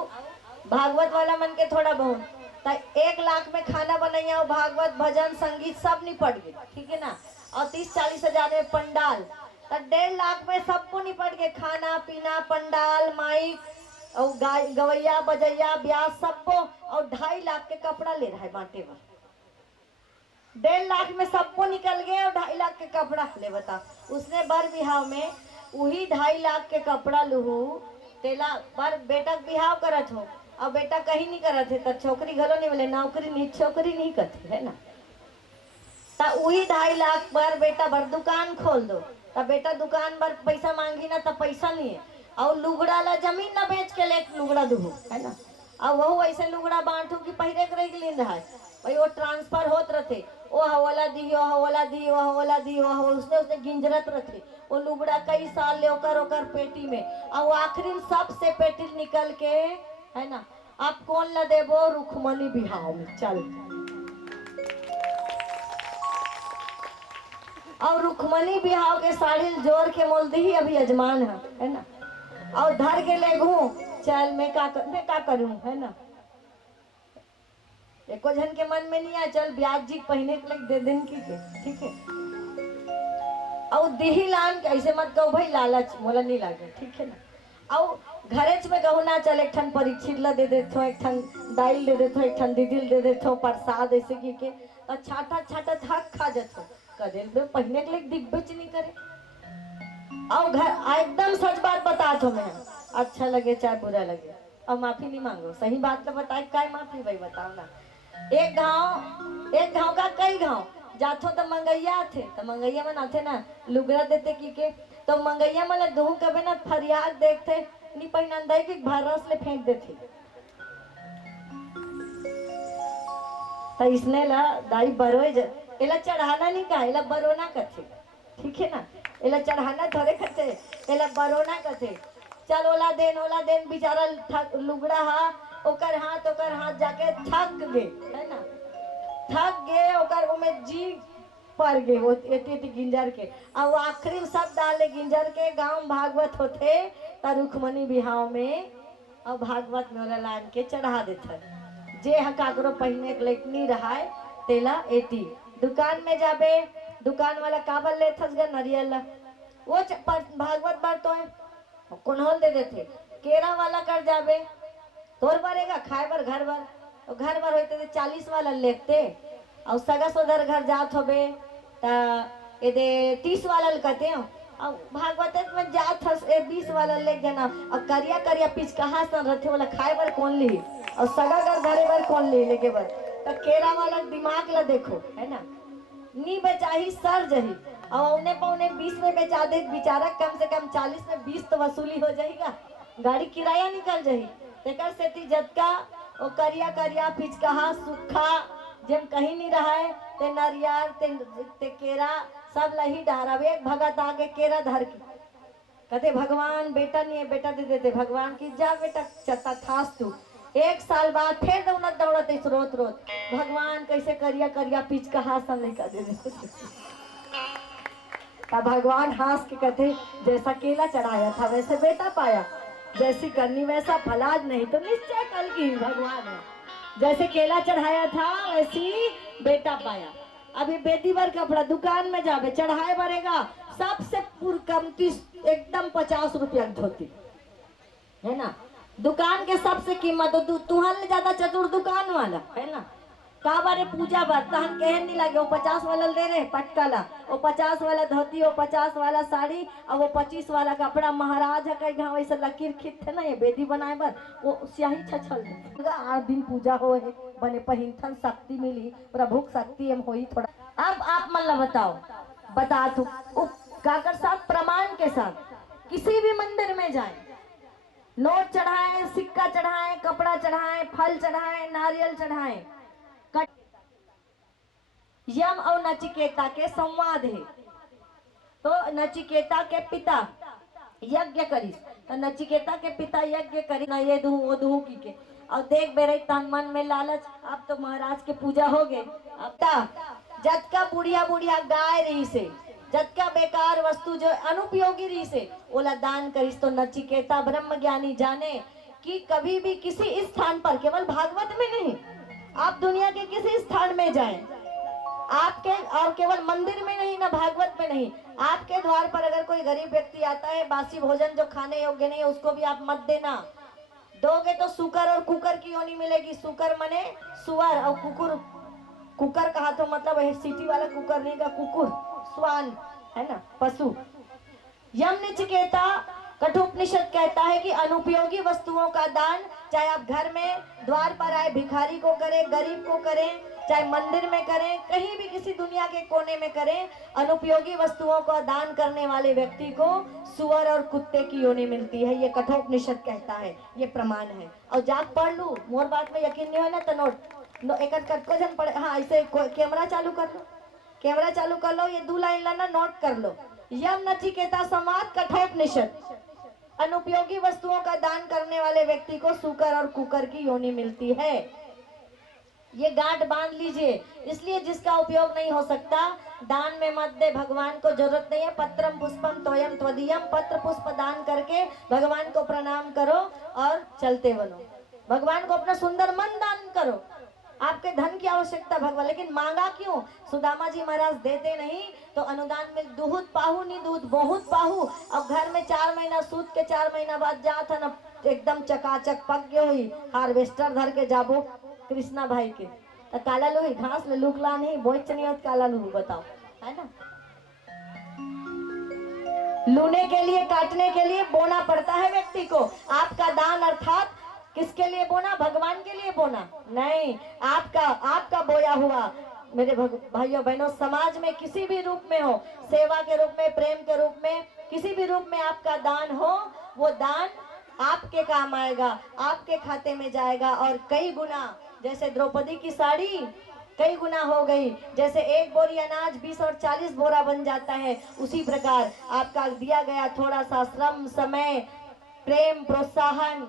भागवत वाला मन के थोड़ा बहुत ता 1 लाख में खाना बनैया भागवत भजन संगीत सब निपट गए ठीक है ना, और 30-40 हजार में पंडाल तो 1.5 लाख में सबको निपट गए खाना पीना पंडाल माइक और गवैया बजैया ब्याह सबको और 2.5 लाख के कपड़ा ले रहा है बांटे पर 1.5 लाख में सबको निकल गए और 2.5 लाख के कपड़ा ले बता उसने बर बिहाव में वही 2.5 लाख के कपड़ा लूहू तेला बर बेटा बिहाव करत हो और बेटा कहीं नहीं करत है तो छोकरी घलो नहीं मिले नौकरी नहीं छोकरी नहीं करती है ना, तो वही 2.5 लाख पर बेटा बर दुकान खोल दो तो बेटा दुकान पर पैसा मांगी ना तो पैसा नहीं है और लुगड़ा ला जमीन ना बेच के ले लुगड़ा दूहू है ना, और वो ऐसे लुगड़ा बांटू कि पहले के लिए रहा है भाई वो ट्रांसफर होत रहते ओ हवाला दी ओ हवाला दी ओ हवाला दी ओ उसने गिंजरत रहते वो लुगड़ा कई साल ले ओकर पेटी में और आखिरी सबसे पेटी निकल के है ना, आप कौन ला देबो रुखमनी बिहाव में चल और रुखमनी बिहाव के साड़ी जोर के मोल दी अभी अजमान है ना, और धर के ले घू चल मैं का करूं है ना, एको जन के मन में नहीं आया चल ब्याज जी पहने के लग दे दिन की ठीक है, और दिही लान ऐसे मत कहो भाई लालच मोला नहीं लागे ठीक है ना, और घरेच में कहूँ ना चल एक ठन परीक्षित ला दे देथो, एक ठन दाइल दे देथो, एक ठन दीदिल दे देथो प्रसाद ऐसे की के और छाटा छाटा थक खा जाथो कदेल में पहने के लिए दिग्बच नहीं करे। और घर एकदम सच बात बता थो मैं, अच्छा लगे चाहे बुरा लगे और माफी नहीं मांगो, सही बात तो बताए काय माफी भाई बताओ ना। एक गांव का कई गांव जाथो तो मंगैया थे, तो मंगैया मन आथे ना लुगरा देते की के, तो मंगैया मन दूह कभी ना फरियाद देखते नहीं पहिनंदाई के भरस ले फेंक देते। तो इसने ला दाई बरोय एला चढ़ाना नहीं का, एला बरोना कथे, ठीक है ना, एला चढ़ाना थोड़े कथे, एला बरोना कथे। चल ओला देन बेचारा लुगड़ा हा ओकर हाथ जाके थक गे, है ना, थक गे ओकर उमे जी पर गे वो एती गिंजर के, और आखिरी सब डाले गिंजर के गांव भागवत होते त रुखमणी बिहाव में और भागवत में ओला लान के चढ़ा देते। जे हकाकरो पहिने के लायक नहीं रहाय तेला एती दुकान में जाबे, दुकान वाला काबल ले थस गे नरियल ला वो भागवत बार तो है कोनहोल दे देते। केरा वाला कर जाबे तोर बरेगा खाए बर घर बर, और घर बर होते 40 वाला लेते, और सगा सोदर घर जात होबे ता एदे 30 वाला कहते हो, और भागवत में जात हस 20 वाला ले जना, और करिया करिया पिचकहा सन रहते वाला खाए बर कौन ली, और सगा घर घरे बर कौन ली लेके बर। तो केरा वाला दिमाग ला देखो, है ना, नी बेचाही सर जही और उन्हें पौने 20 में बेचा दे बेचारा, कम से कम 40 में 20 तो वसूली हो जाएगा, गाड़ी किराया निकल जाही। तेकर सेती जतका ओ करिया करिया पिचकहा सुखा जेम कहीं नहीं रहा है ते नरियार ते केरा सब लही डहरावे। एक भगत आगे केरा धर के कहते भगवान बेटा नहीं है, बेटा दे देते भगवान की, जा बेटा चता थास तू। 1 साल बाद फिर दौड़त रोत भगवान कैसे करिया करिया पिचकहा सन नहीं कर दे। तब भगवान हंस के कहते जैसा केला चढ़ाया था वैसे बेटा पाया, जैसी करनी वैसा फलाज नहीं तो निश्चय कल की भगवान है, जैसे केला चढ़ाया था वैसी बेटा पाया। अभी बेटी बर कपड़ा दुकान में जावे चढ़ाए बरेगा सबसे कमती एकदम 50 रुपया धोती, है ना, दुकान के सबसे कीमत तुहन ज्यादा चतुर दुकान वाला, है ना, का बारे पूजा बार तहन कहन नहीं लगे वो 50 वाला दे रहे पटकाला, वो 50 वाला धोती, वो 50 वाला साड़ी, और वो 25 वाला कपड़ा। महाराज है कई गाँव ऐसा लकीर खित थे ना ये बेदी बनाए बर वो स्याही छछल 8 दिन पूजा हो है बने पहिनथन शक्ति मिली, प्रभु शक्ति एम होई थोड़ा। अब आप मन ला बता तू काकर साथ प्रमाण के साथ किसी भी मंदिर में जाए, नोट चढ़ाए, सिक्का चढ़ाए, कपड़ा चढ़ाए, फल चढ़ाए, नारियल चढ़ाए। यम और नचिकेता के संवाद है, तो नचिकेता के पिता यज्ञ करी, तो नचिकेता के पिता यज्ञ करी ना ये दूँ वो दूँ की के, और देख बेरे तन मन में लालच, अब तो महाराज के पूजा हो गए, अब जतका बुढ़िया गाय रही से, जतका बेकार वस्तु जो अनुपयोगी रही से ओला दान करिस। तो नचिकेता ब्रह्म ज्ञानी जाने कि कभी भी किसी स्थान पर, केवल भागवत में नहीं, आप दुनिया के किसी स्थान में जाएं, आपके और केवल मंदिर में नहीं ना भागवत में नहीं, आपके द्वार पर अगर कोई गरीब व्यक्ति आता है बासी भोजन जो खाने योग्य नहीं है उसको भी आप मत देना। दोगे तो सुकर और कुकर की योनि मिलेगी। सुकर मने सुअर और कुकर कहा तो मतलब है सिटी वाला कुकर नहीं का, कुकुर स्वान है ना, पशु। यम नचिकेता कठोपनिषद कहता है कि अनुपयोगी वस्तुओं का दान, चाहे आप घर में द्वार पर आए भिखारी को करें, गरीब को करें, चाहे मंदिर में करें, कहीं भी किसी दुनिया के कोने में करें, अनुपयोगी वस्तुओं का दान करने वाले व्यक्ति को सुअर और कुत्ते की योनि मिलती है। ये कठोपनिषद कहता है, ये प्रमाण है। और जाग पढ़ लू, मोर बात में यकीन नहीं हो ना तो नोट एक जन पढ़े, हाँ ऐसे कैमरा चालू कर लो, कैमरा चालू कर लो, ये 2 लाइन लाना नोट कर लो। यम नचिकेता संवाद कठोपनिषद, अनुपयोगी वस्तुओं का दान करने वाले व्यक्ति को सुकर और कुकर की योनि मिलती है। ये गांठ बांध लीजिए, इसलिए जिसका उपयोग नहीं हो सकता दान में मत दे, भगवान को जरूरत नहीं है। पत्रम पुष्पम तोयम त्वदीयम, पत्र पुष्प दान करके भगवान को प्रणाम करो और चलते बनो। भगवान को अपना सुंदर मन दान करो, आपके धन की आवश्यकता भगवान, लेकिन मांगा क्यों? सुदामा जी महाराज देते नहीं तो अनुदान में दूध पाहू नहीं दूध बहुत पाहू। अब घर में 4 महीना सूत के 4 महीना बाद जा था ना एकदम चकाचक पक गई हुई हार्वेस्टर धर के जाबो कृष्णा भाई के तो काला लोही घास ले लुकला नहीं बोच नहीं होत काला लोही बताओ है ना। लूने के लिए काटने के लिए बोना पड़ता है व्यक्ति को। आपका दान अर्थात किसके लिए बोना? भगवान के लिए बोना नहीं, आपका बोया हुआ मेरे भाइयों बहनों समाज में किसी भी रूप में हो, सेवा के रूप में, प्रेम के रूप में, किसी भी रूप में आपका दान हो, वो दान आपके काम आएगा, आपके खाते में जाएगा और कई गुना। जैसे द्रौपदी की साड़ी कई गुना हो गई, जैसे एक बोरी अनाज 20 और 40 बोरा बन जाता है, उसी प्रकार आपका दिया गया थोड़ा सा श्रम, समय, प्रेम, प्रोत्साहन,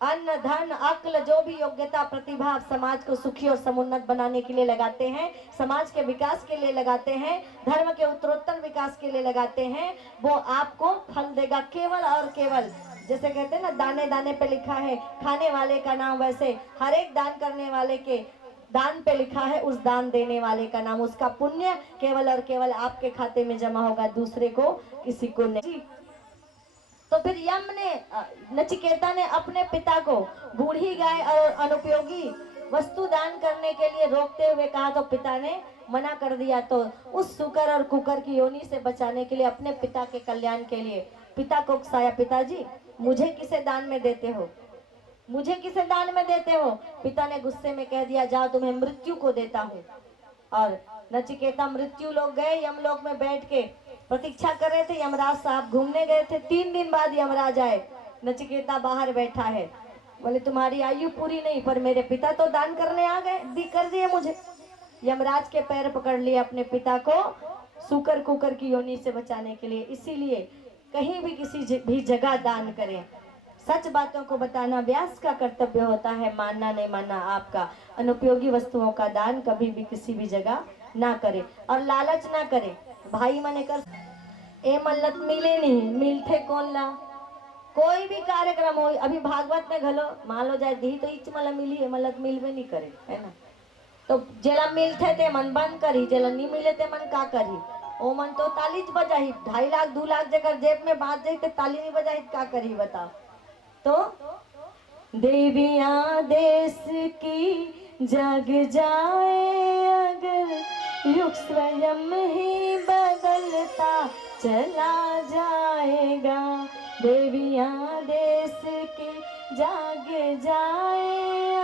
अन्न, धन, अक्ल, जो भी योग्यता, प्रतिभा आप समाज को सुखी और समुन्नत बनाने के लिए लगाते हैं, समाज के विकास के लिए लगाते हैं, धर्म के उत्तरोत्तर विकास के लिए लगाते हैं, वो आपको फल देगा केवल और केवल। जैसे कहते हैं ना दाने दाने पे लिखा है खाने वाले का नाम, वैसे हर एक दान करने वाले के दान पे लिखा है उस दान देने वाले का नाम। उसका पुण्य केवल और केवल आपके खाते में जमा होगा, दूसरे को किसी को नहीं। तो फिर यम ने नचिकेता ने अपने पिता को बूढ़ी गाय और अनुपयोगी वस्तु दान करने के लिए रोकते हुए कहा तो पिता ने मना कर दिया। तो उस सुकर और कुकर की योनि से बचाने के लिए, अपने पिता के कल्याण के लिए पिता को उकसाया, पिताजी मुझे किसे दान में देते हो, मुझे किसे दान में देते हो? पिता ने गुस्से में कह दिया जाओ तुम्हें मृत्यु को देता हूँ। और नचिकेता मृत्यु लोग गए, यमलोक में बैठ के प्रतीक्षा कर रहे थे। यमराज साहब घूमने गए थे, 3 दिन बाद यमराज आए। नचिकेता बाहर बैठा है, बोले तुम्हारी आयु पूरी नहीं पर मेरे पिता तो दान करने आ गए, कर दिए मुझे। यमराज के पैर पकड़ लिए अपने पिता को सुकर कुकर की योनि से बचाने के लिए। इसीलिए कहीं भी किसी भी जगह दान करें, सच बातों को बताना व्यास का कर्तव्य होता है, मानना नहीं मानना आपका। अनुपयोगी वस्तुओं का दान कभी भी किसी भी जगह ना करे और लालच ना करे। भाई मने कर ए मल्लत मिले नहीं मिलते कौन ला, कोई भी कार्यक्रम हो, अभी भागवत में घलो मान लो जाए दी तो इच मला मिली है, मल्लत मिलवे नहीं करे है ना। तो जेला मिलते थे मन बंद करी, जेला नहीं मिले थे मन का करी, ओ मन तो ताली बजाही, 2.5 लाख 2 लाख जगह जेब में बात जाए तो ताली नहीं बजाही का करी बताओ। तो देवियां देश की जग जाए अगर, युग स्वयं ही बदलता चला जाएगा। देवियां देश की जाग जाए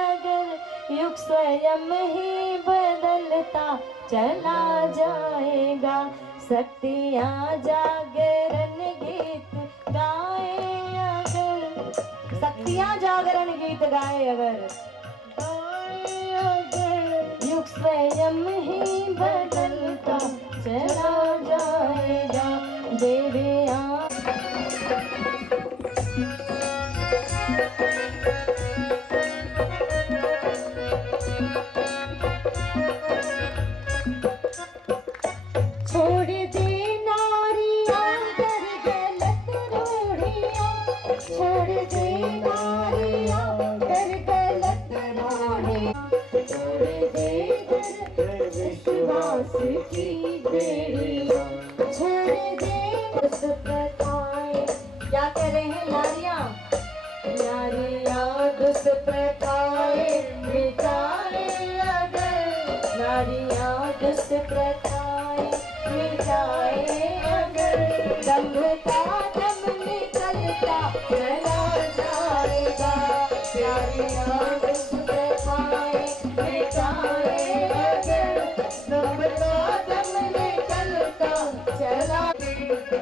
अगर, युग स्वयं ही बदलता चला जाएगा। शक्तियां जागरण गीत गाए अगर, शक्तियां जागरण गीत गाए अगर, युग स्वयं ही बदलता चला जाएगा। देवियां छोड़ दे नारियां कर गलत रूढ़ियां, छोड़ दे नारियां कर गलत रूढ़ियां, छोड़ दे विश्वास की बेड़ियां, छोड़ दे उस प्रथाएं। क्या कह रहे हैं नारियां? नारियां दुष्प्रथाएं मिटाए अगर, नारियां दुष्प्रथाएं मिटाए अगर, दंभ का दम निकलता चला जाएगा। नारियां दुष्प्रथाएं मिटाए अगर, दंभ का दम निकलता चला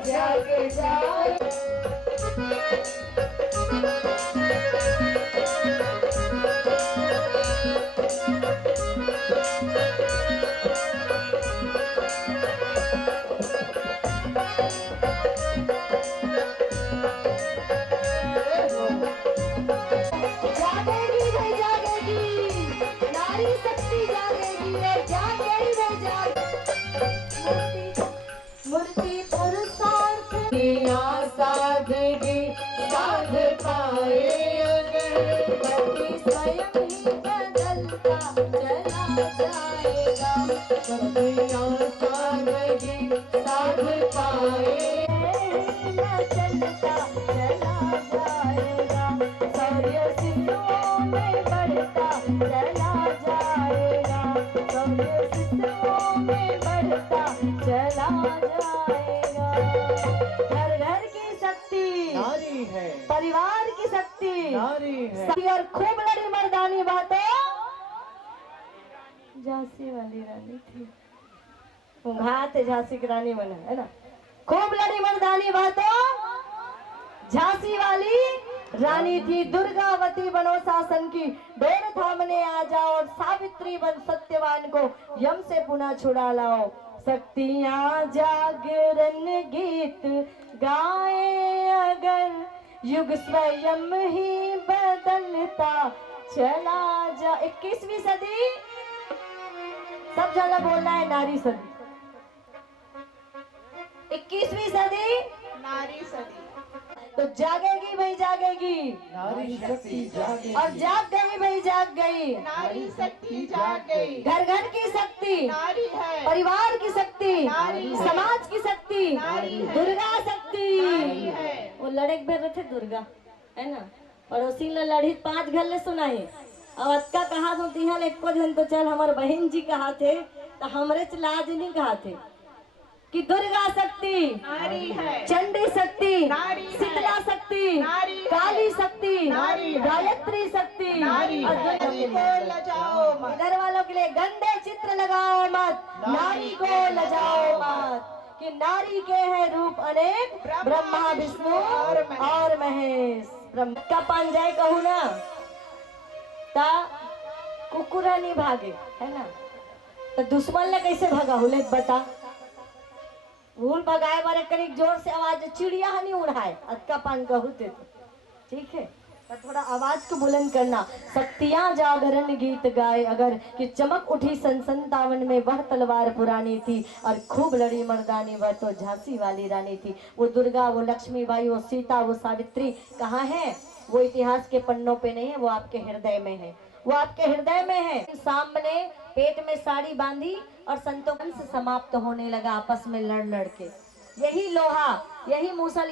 जाग जाए। जागेगी भाई जागेगी, नारी शक्ति जागेगी और जागेगी भाई जागेगी। मूर्ति पुरुषार्थ साधेगी साध पाए अगर, स्वयं ही बदलता सखियां सादगी साध पाए। न चलता चला जाएगा, शौर्य सिद्धों में बढ़ता चला जाएगा, शौर्य सिद्धों में बढ़ता चला जाएगा। घर घर की शक्ति नारी है, परिवार की शक्ति नारी है। और खूब लड़ी मर्दानी बातें झांसी वाली रानी थी, घात झांसी की रानी बना है ना। खूब लड़ी मर्दानी बातों झांसी वाली रानी थी। दुर्गावती बनो शासन की डोर थामने आ जाओ, और सावित्री बन सत्यवान को यम से पुनः छुड़ा लाओ। शक्तियां जागरण गीत गाए अगर, युग स्वयं ही बदलता चला जा। 21वीं सदी सब जगह बोलना है नारी सदी। 21वीं सदी नारी सदी। तो जागेगी भाई जागेगी, नारी शक्ति जागे, और जाग गई भाई जाग गई। नारी शक्ति जाग गई। घर घर की शक्ति नारी है। परिवार की शक्ति नारी है। समाज की शक्ति नारी है। दुर्गा शक्ति। नारी है। वो लड़क बेर रहे थे दुर्गा है ना, पड़ोसी ने लड़ी 5 घर ले सुनाई। अब अक्का कहा तो तिहल एको दिन तो चल हमारे बहन जी कहा थे, तो हमरे लाज नहीं कहा थे कि दुर्गा शक्ति नारी है। चंडी शक्ति नारी है। शीतला शक्ति नारी है। काली शक्ति नारी है। गायत्री शक्ति नारी और है। दुर्गा के नारी लिए। को लजाओ मत। इधर वालों के लिए गंदे चित्र लगाओ मत, नारी को लजाओ मत, कि नारी के है रूप अनेक, ब्रह्मा विष्णु और महेश। ब्रह्म का पान जाए कहू ना ता कुकुरा नहीं भागे है ना, तो दुश्मन ने कैसे भगा हुले बता। भूल भगाए बारे करीब जोर से आवाज, चिड़िया नहीं उड़ाए अक्का पान कहते थे। ठीक है, तो थोड़ा आवाज को बुलंद करना। शक्तियां जागरण गीत गाए अगर, कि चमक उठी सन 57 में वह तलवार पुरानी थी, और खूब लड़ी मर्दानी वह तो झांसी वाली रानी थी। वो दुर्गा, वो लक्ष्मीबाई, वो सीता, वो सावित्री कहाँ है? वो इतिहास के पन्नों पे नहीं है, वो आपके हृदय में है, वो आपके हृदय में है। सामने पेट में साड़ी बांधी और संतों से समाप्त होने लगा आपस में लड़ लड़ के। यही लोहा, यही मूसल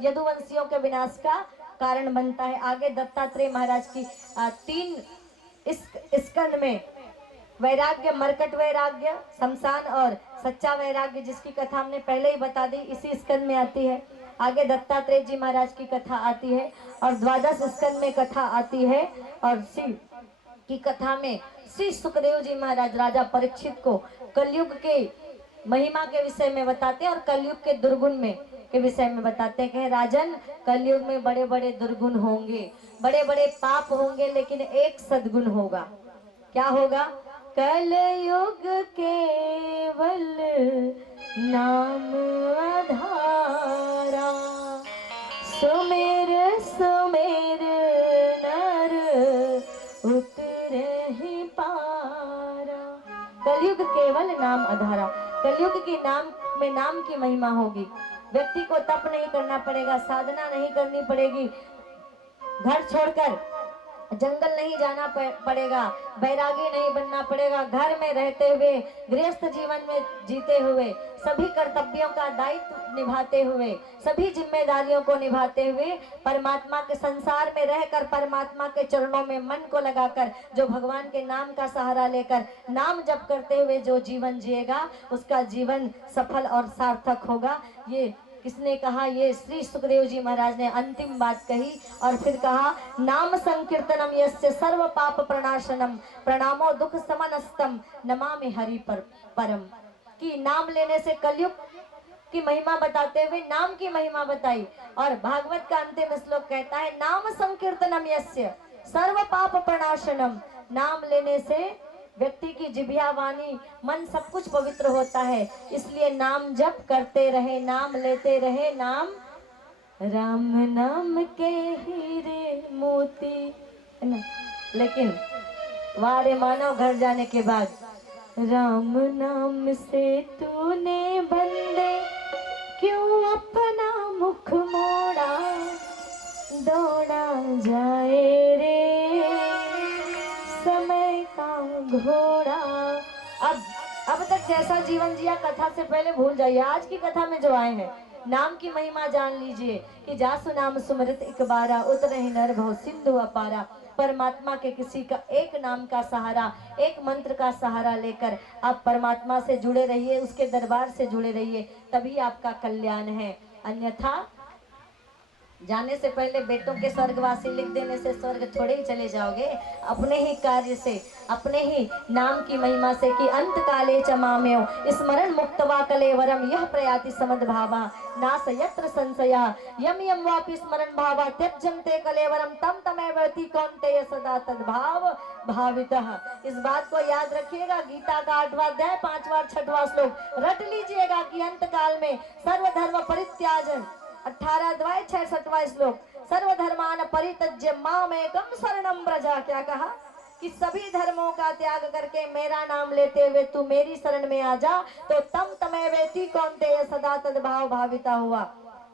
यदुवंशियों के विनाश का कारण बनता है। आगे दत्तात्रेय महाराज की 3 स्कंद में वैराग्य, मरकट वैराग्य, शमशान और सच्चा वैराग्य, जिसकी कथा हमने पहले ही बता दी, इसी स्कंद में आती है। आगे दत्तात्रेय जी महाराज की कथा आती है, और 12 स्कंद में कथा आती है। और शिव की कथा में श्री सुखदेव जी महाराज राजा परीक्षित को कलयुग के महिमा के विषय में बताते हैं, और कलयुग के दुर्गुण में के विषय में बताते हैं कि राजन, कलयुग में बड़े बड़े दुर्गुण होंगे, बड़े बड़े पाप होंगे, लेकिन एक सद्गुण होगा। क्या होगा? कलयुग केवल नाम आधारा, सुमेर सुमेर नर उतरे ही पारा। कलयुग केवल नाम आधारा, कलयुग की नाम में नाम की महिमा होगी। व्यक्ति को तप नहीं करना पड़ेगा, साधना नहीं करनी पड़ेगी, घर छोड़कर जंगल नहीं जाना पड़ेगा, बैरागी नहीं बनना पड़ेगा। घर में रहते हुए, गृहस्थ जीवन में जीते हुए, सभी कर्तव्यों का दायित्व निभाते हुए, सभी जिम्मेदारियों को निभाते हुए, परमात्मा के संसार में रहकर परमात्मा के चरणों में मन को लगाकर, जो भगवान के नाम का सहारा लेकर नाम जप करते हुए जो जीवन जिएगा, उसका जीवन सफल और सार्थक होगा। ये किसने कहा? ये श्री सुखदेव जी महाराज ने अंतिम बात कही, और फिर कहा, नाम संकीर्तनम यस्य सर्व पाप प्रणाशनम, प्रणामो दुख समनस्तम, नमामि हरि परम। कि नाम लेने से कलयुग की महिमा बताते हुए नाम की महिमा बताई। और भागवत का अंतिम श्लोक कहता है, नाम संकीर्तनम यस्य सर्व पाप प्रणाशनम, नाम लेने से व्यक्ति की जिह्वा, वाणी, मन सब कुछ पवित्र होता है। इसलिए नाम जप करते रहे, नाम लेते रहे, नाम राम नाम के हीरे मोती, है ना। लेकिन वारे मानव घर जाने के बाद, राम नाम से तूने बंदे क्यों अपना मुख मोड़ा, दौड़ा जाए रे समय का घोड़ा। अब अब तक जैसा जीवन जिया कथा से पहले भूल जाइए। आज की कथा में जो आए हैं नाम की महिमा जान लीजिए कि जासु नाम सुमृत एक बारा उतर ही नर भव सिंधु अपारा। परमात्मा के किसी का एक नाम का सहारा, एक मंत्र का सहारा लेकर आप परमात्मा से जुड़े रहिए, उसके दरबार से जुड़े रहिए, तभी आपका कल्याण है। अन्यथा जाने से पहले बेटों के स्वर्गवासी लिख देने से स्वर्ग थोड़े ही चले जाओगे। अपने ही कार्य से, अपने ही नाम की महिमा से कि अंत काले चमाम्यो स्मरण मुक्तवा कलेवरम यह प्रयाति समद भावा नास यत्र संशया यम यम वापि स्मरण भावा त्यजन्ते कलेवरम तम तमेवति कौन्तेय सदा तद्भाव भावितः। इस बात को याद रखिएगा। गीता का 8वां अध्याय 5वां 6वां श्लोक रट लीजिएगा कि अंत काल में सर्वधर्म परित्याजन 18 अध्याय 66वां श्लोक सर्वधर्मान परित्यज्य मामेकं शरणं व्रज। क्या कहा कि सभी धर्मों का त्याग करके मेरा नाम लेते हुए तू मेरी शरण में आ जा तो तम तमेवेति कौन्तेय सदा तद्भाव भाविता हुआ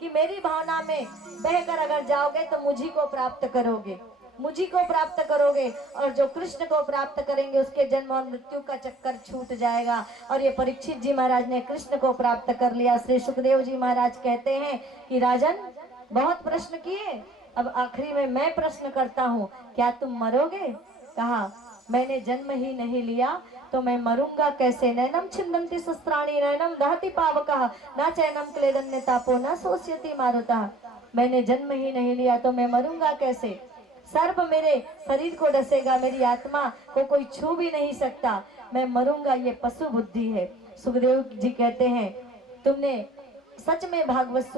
कि मेरी भावना में बहकर अगर जाओगे तो मुझी को प्राप्त करोगे, मुझी को प्राप्त करोगे। और जो कृष्ण को प्राप्त करेंगे उसके जन्म और मृत्यु का चक्कर छूट जाएगा। और ये परीक्षित जी महाराज ने कृष्ण को प्राप्त कर लिया। श्री सुखदेव जी महाराज कहते हैं कि राजन बहुत प्रश्न किए, अब आखिरी में मैं प्रश्न करता हूँ, क्या तुम मरोगे? कहा मैंने जन्म ही नहीं लिया तो मैं मरूंगा कैसे? नैनम छिन्दन्ति शस्त्राणि नैनम दहति पावकः न चैनम क्लेदन्य तापो न शोष्यति मारुतः। मैंने जन्म ही नहीं लिया तो मैं मरूंगा कैसे? सर्प मेरे शरीर को डसेगा, मेरी आत्मा को कोई छू भी नहीं सकता, मैं मरूंगा, ये पशु बुद्धि है। सुखदेव जी कहते हैं तुमने सच में भागवत